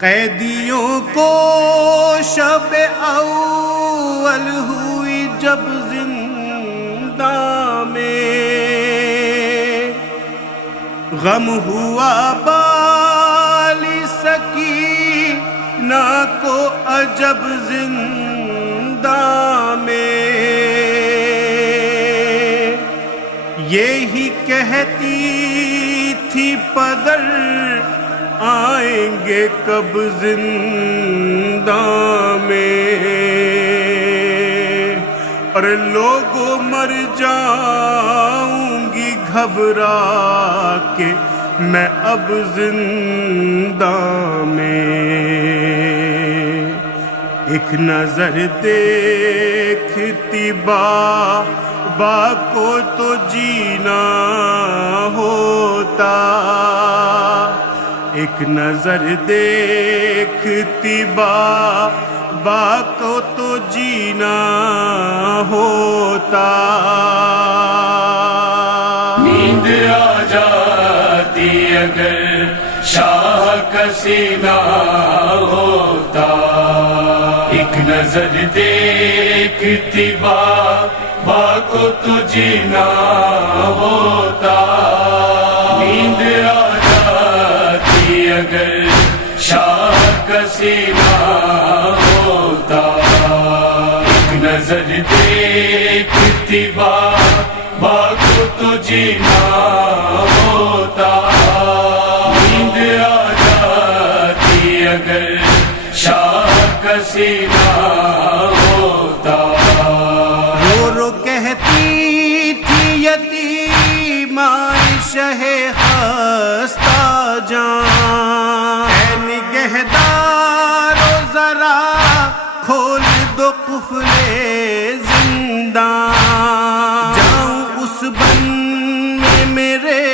قیدیوں کو شب اول ہوئی جب زنداں میں، غم ہوا بالی سکینہ کو عجب زنداں میں، یہی کہتی تھی پدر آئیں گے کب زنداں میں، اور لوگوں مر جاؤں گی گھبرا کے میں اب زنداں میں، ایک نظر دیکھتی بابا کو تو جینا ہوتا، ایک نظر دیکھتی بابا کو تو جینا ہوتا، نیند آ جاتی اگر شاہ کا سینہ ہوتا، ایک نظر دیکھتی بابا کو تو جینا ہوتا، نیند آ اگر شاہ کا سینہ ہوتا، ایک نظر دیکھتی بابا کو تو جینا ہوتا، نیند آ جاتی اگر شاہ کا سینہ ہوتا، رو رو کہتی تھی یتیمہ شہ خستہ جان، اے نگہدارو ذرا کھول دو قفل زنداں، جاؤں اس بن میں میرے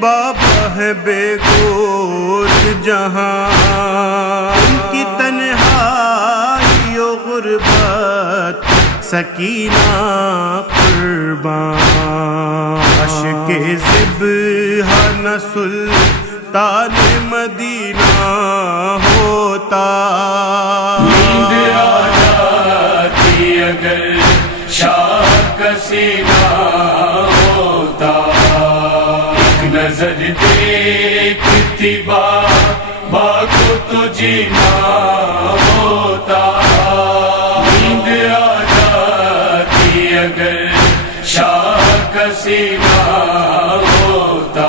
بابا ہے بے گور جہاں، ان کی تنہائی و غربت سکینہ قربان، عشق ذبح نہ سلطان مدینہ ہوتا، نیند آ جاتی اگر شاہ کا سینہ ہوتا، ایک نظر دیکھتی بابا کو تو جینا ہوتا، نیند آ جاتی اگر شاہ کا سینہ ہوتا،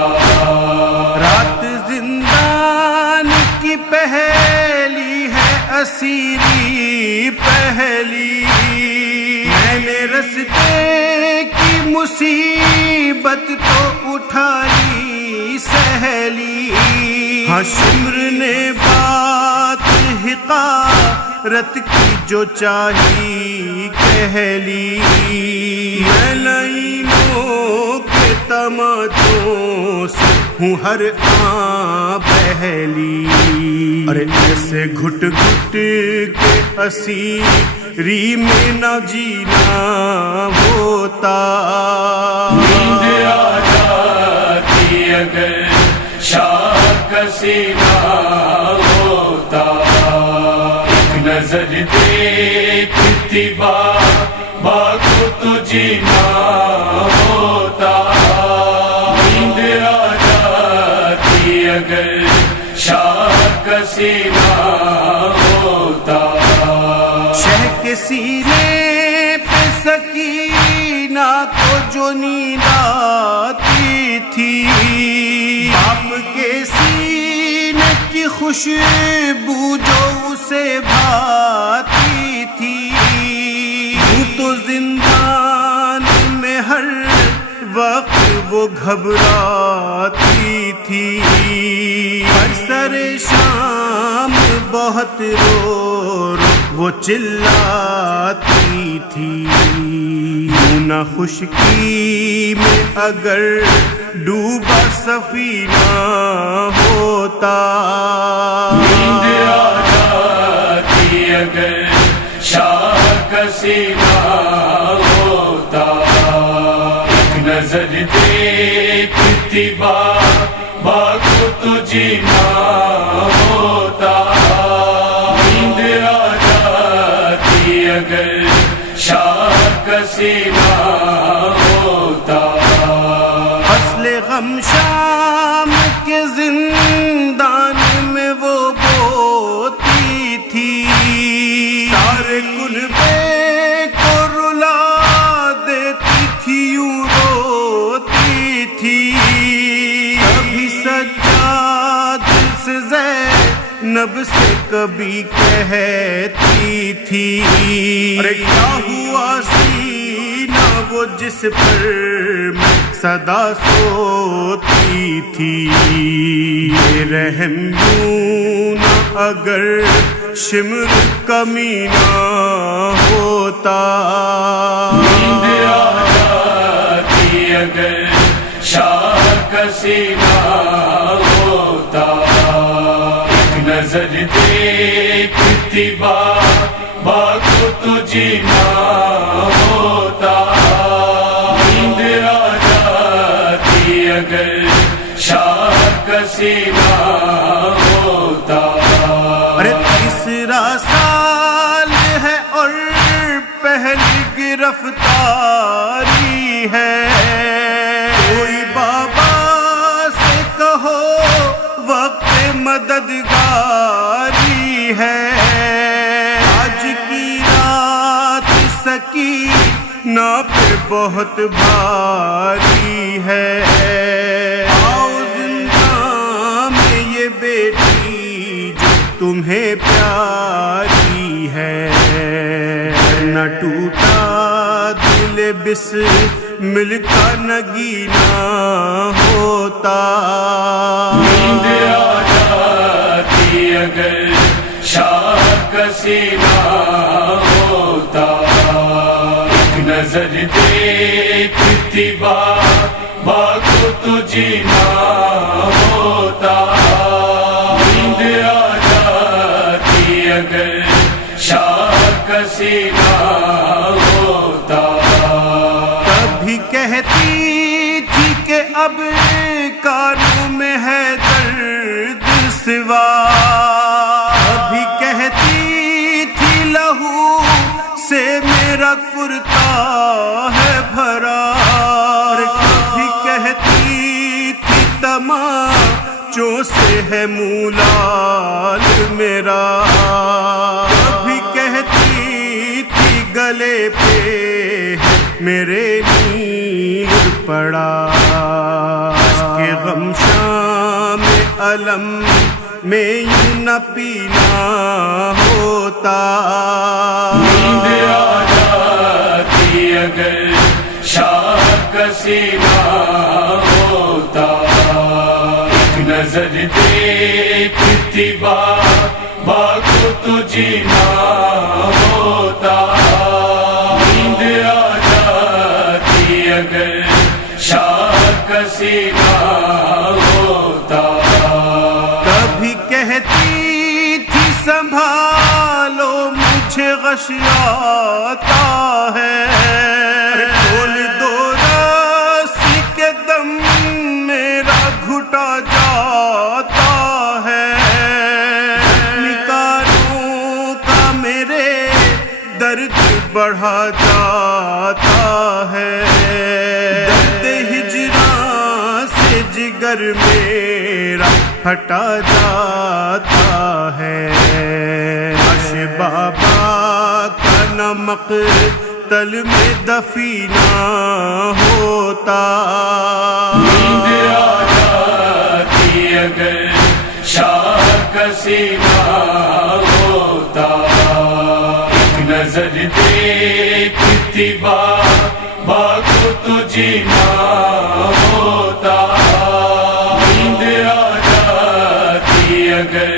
رات زندان کی پہلی ہے اسیری پہلی، میں نے رستے کی مصیبت تو اٹھائی سہلی، ہاں شمر نے بات حقارت کی جو چاہی کہہ لی، میں لائنوں کے تماچوں سے ہوں ہر آن پہلی، ارے ایسے گھٹ گھٹ کے اسیری میں نہ جینا ہوتا، نیند آ جاتی اگر شاہ کا سینہ ہوتا، ایک نظر دیکھتی بابا کو تو جینا ہوتا، نیند آ جاتی اگر شاہ کا سینہ ہوتا، شہ کے سینے پہ سکینہ کو جو نیند آتی تھی، باپ کے سینے کی خوشبو جو اسے بھاتی تھی، ہوں تو زندان میں ہر وقت وہ گھبراتی تھی، ہر سر شام بہت رو رو وہ چلاتی تھی، یوں نہ خشکی میں اگر ڈوبا سفینہ ہوتا، نیند آ جاتی اگر شاہ کا سینہ ہوتا، ایک نظر دیکھتی بابا کو تو جینا ہوتا، نب سے کبھی کہتی تھی ارے کیا ہوا سینہ وہ جس پر میں صدا سوتی تھی یہ رحم یوں نہ اگر شمر کمینہ ہوتا نیند آ جاتی اگر شاہ کا سینہ ہوتا ایک نظر دیکھتی بابا کو تو جینا ہوتا نیند آ جاتی اگر شاہ کا سینہ ہوتا ارے تیسرا سال ہے اور پہلی گرفتاری ہے کوئی بابا سے کہو وقت مددگاری ہے آج کی رات سکینہ پہ بہت بھاری ہے آؤ زندہ میں یہ بیٹی جو تمہیں پیاری ہے نہ ٹوٹا دل بسمل کا نگینہ ہوتا نیند آ جاتی اگر شاہ کا سینہ ہوتا ایک نظر دیکھتی بابا کو تو جینا ہوتا نیند آ جاتی اگر شاہ کا سینہ ہوتا کبھی کہتی تھی کہ اب کانوں میں ہے درد سوا کبھی کہتی تھی لہو سے میرا کرتا ہے بھرا کبھی کہتی تھی تماچوں سے ہے مولال میرا کبھی کہتی تھی گلے پہ ہے میرے نیل پڑا اس کے غم شام علم میں یوں نہ پینا ہوتا نیند آ جاتی اگر شاہ کا سینہ ہوتا ایک نظر دیکھتی بابا کو تو جینا ہوتا نیند آ جاتی اگر شاہ کا سینہ ہوتا کبھی کہتی تھی سنبھالو مجھے غشی آتا ہے کھول دو رسی کے دم میرا گھٹا جاتا ہے نکاروں کا میرے درد بڑھا جاتا ہے درد ہجراں سے جگر میرا پھٹا جاتا ہے کاش بابا کا نمک تل میں دفینہ ہوتا نیند آ جاتی اگر شاہ کا سینہ ہوتا ایک نظر دیکھتی بابا کو تو جینا ہوتا نیند آ جاتی اگر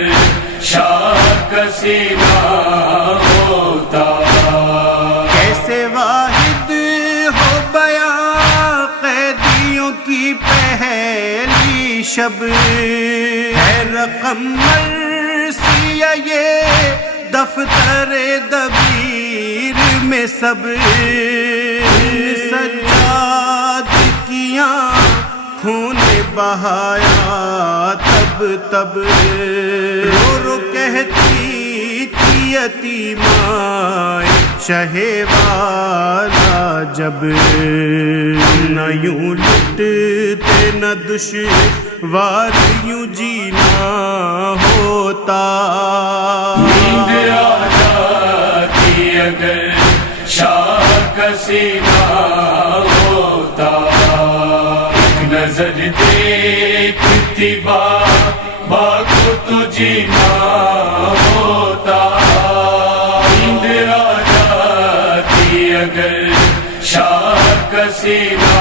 شاہ کا سینہ ہوتا کیسے واحد ہو بیاں قیدیوں کی پہلی شب ہے رقم مرثیہ یہ دفتر دبیر میں سب سجاد کیاں خون بہایا تب رو رو کہتی تھی یتیمائے شہ والا جب نہ یوں لٹتے نہ دشوار یوں جینا ہوتا نیند آ جاتی اگر شاہ کا سینہ ہوتا ایک نظر دیکھتی بابا باقو تو جینا ہوتا نیند آ جاتی اگر شاہ کا سینہ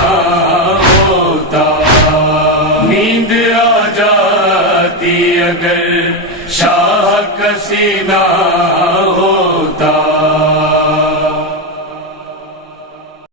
ہوتا نیند آ جاتی اگر شاہ کا سینہ ہوتا